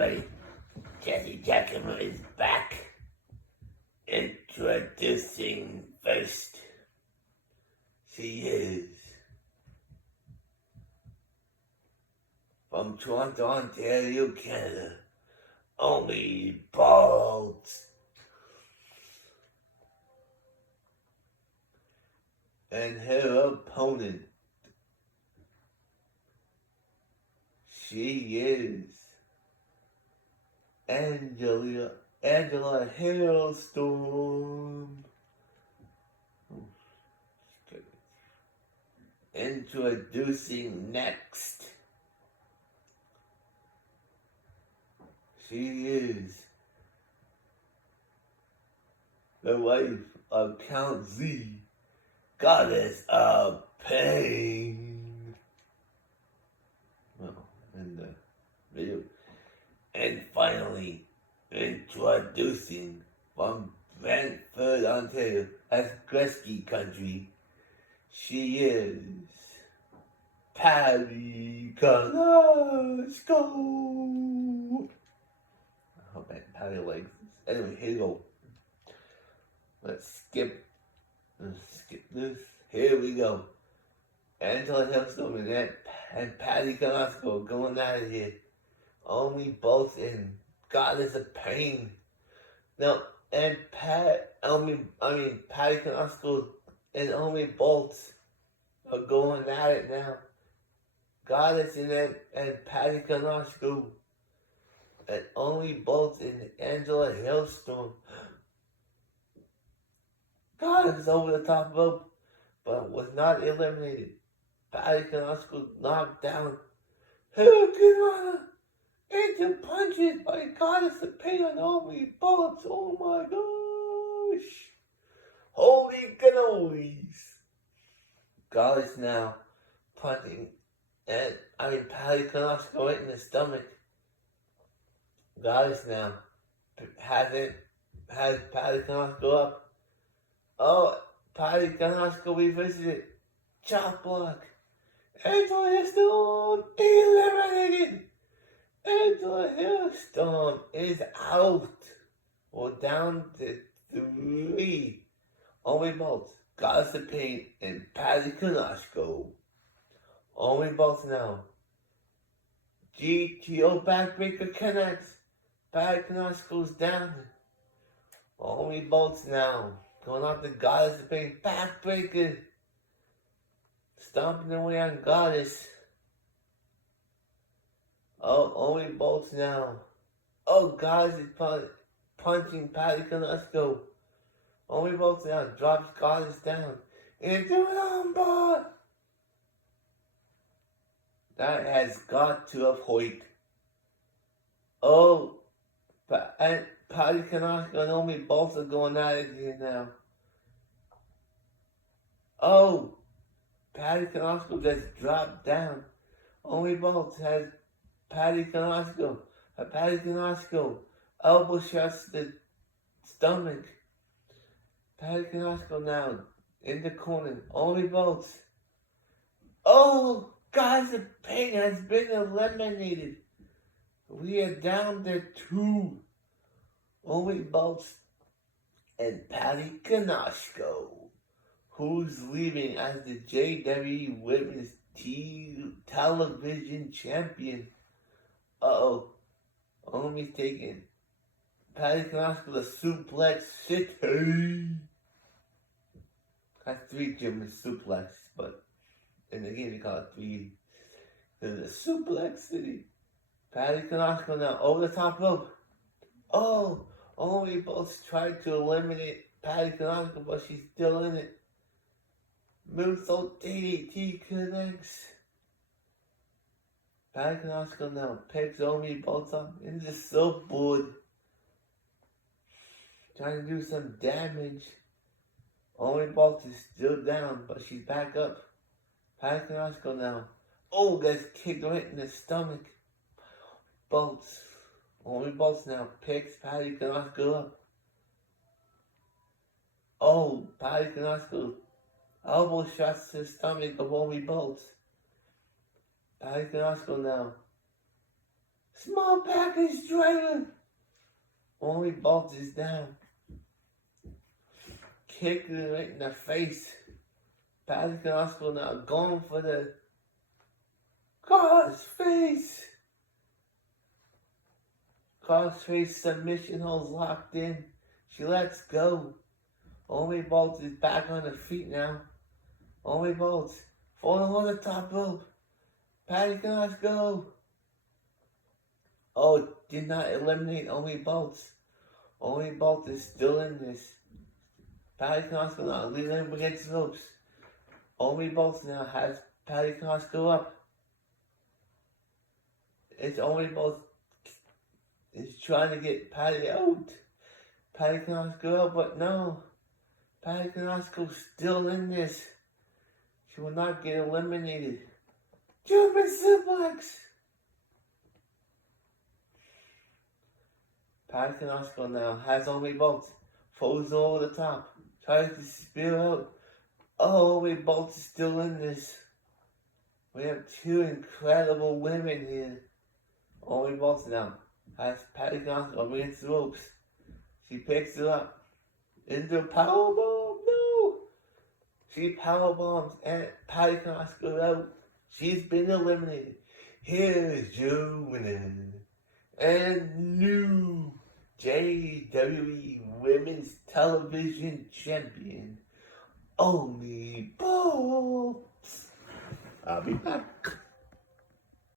everybody, Jackhammer is back. Introducing first, she is from Toronto, Ontario, Canada, only bald. And her opponent, she is Angela Hailstorm. Introducing next, she is the wife of Count Z, Goddess of Pain. Well, in the video. And finally, introducing from Brantford, Ontario, that's Gretzky country, she is Patty Galasko. I hope that Patty likes this. Anyway, here we go. Let's skip this. Here we go. Angela Hailstorm and Patty Galasko going out of here. Only both in Goddess of Pain. No, and Patty Galasko and Only Bolts are going at it now. Goddess and Patty Galasko and Only Bolts and Angela Hailstorm. Goddess over the top rope, but was not eliminated. Patty Galasko knocked down. Hurricane into punches by Goddess of Pain on Only Bolts. Oh my gosh. Holy cannolis. Goddess now punching and Patty Galasko right in the stomach. Goddess now has Patty Galasko up. Oh, Patty Galasko reverses it. Chop block. Angela Hailstorm eliminated. Angela Hailstorm is out. We're down to 3. Only Bolts, Goddess of Pain, and Patty Galasko. Only Bolts now. GTO backbreaker connects. Patty Galasko's down. Only Bolts now. Going off the Goddess of Pain backbreaker. Stomping away on Goddess. Oh, Only Bolts now. Oh, Goddess is punching Patty Galasko. Only Bolts now. Drops Goddess down. Into an armbar. That has got to have hurt. Oh, and Patty Galasko and Only Bolts are going at it here now. Oh, Patty Galasko just dropped down. Only Bolts has Patty Galasko. Patty Galasko elbow shots to the stomach. Patty Galasko now in the corner. Only Bolts. Oh, Goddess of Pain has been eliminated. We are down to 2. Only Bolts and Patty Galasko, who's leaving as the JWE Women's Television Champion. Uh-oh. Only taking Patty Galasko to Suplex City. That's 3 German suplex, but in the game they call it 3. There's a Suplex City. Patty Galasko now over the top rope. Oh, Only Bolts tried to eliminate Patty Galasko, but she's still in it. Moonsault DDT connects. Patty Galasko now picks Only Bolts up into the surfboard. Trying to do some damage. Only Bolts is still down, but she's back up. Patty Galasko now. Oh, gets kicked right in the stomach. Bolts. Only Bolts now picks Patty Galasko up. Oh, Patty Galasko elbow shots to the stomach of Only Bolts. Patty Galasko now Small package driver. Only Bolt is down. Kicking it right in the face. Patty Oscar now going for the car's face. Car's face submission holds locked in. She lets go. Only Bolt is back on her feet now. Only Bolt falling on the top rope. Patty cannot go. Oh, did not eliminate Only Bolt. Only Bolt is still in this. Patty cannot go now, leaving him against the ropes. Only Bolt now has Patty cannot go up. It's Only Bolt is trying to get Patty out. Patty cannot go up, but no. Patty cannot go still in this. She will not get eliminated. German suplex. Patty Canasco now has Only Bolt. Falls over the top. Tries to spear out. Oh, Only Bolt is still in this. We have two incredible women here. Only Bolt now has Patty Canasco against the ropes. She picks it up. Into a powerbomb. No! She powerbombs and Patty Canasco out. She's been eliminated. Here's your winner and new JWE Women's Television Champion, Only Bolt. I'll be back.